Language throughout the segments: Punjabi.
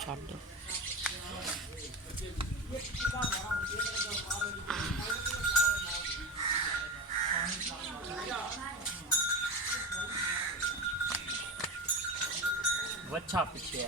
ਛੱਡ ਵੱਛਾ ਪਿੱਛੇ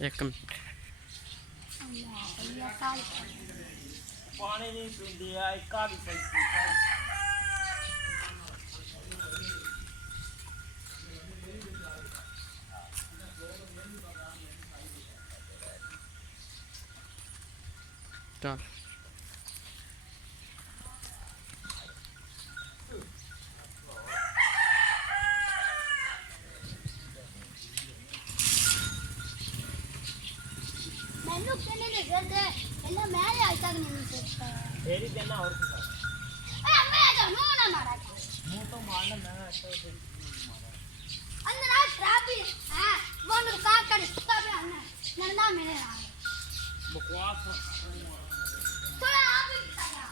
ਇੱਕ ਮਿੰਟ ਪਾਣੀ ਨਹੀਂ ਪੀਂਦੀ ਆ ਇੱਕਾ ਵੀ ਪਈ ਚੱਲ ਮੈਨੂੰ ਕਿਹਨੇ ਨੇ ਕਹਿੰਦੇ ਇਹਨਾਂ ਮੈਂ ਅੱਜ ਤੱਕ ਨਹੀਂ ਦਿੱਤਾ ਤੇਰੀ ਦੇਣਾ ਹੋਰ ਕੀ ਆ ਮੈਂ ਤਾਂ ਮੂੰਹ ਨਾ ਮਾਰਾ ਮੂੰਹ ਤੋਂ ਮਾਰਨਾ ਮੈਂ तो अंदर आ शराबी हां वो मेरे का कर सुता पे आना नन्ना मेरे आ बकवास थोड़ा आप ही बता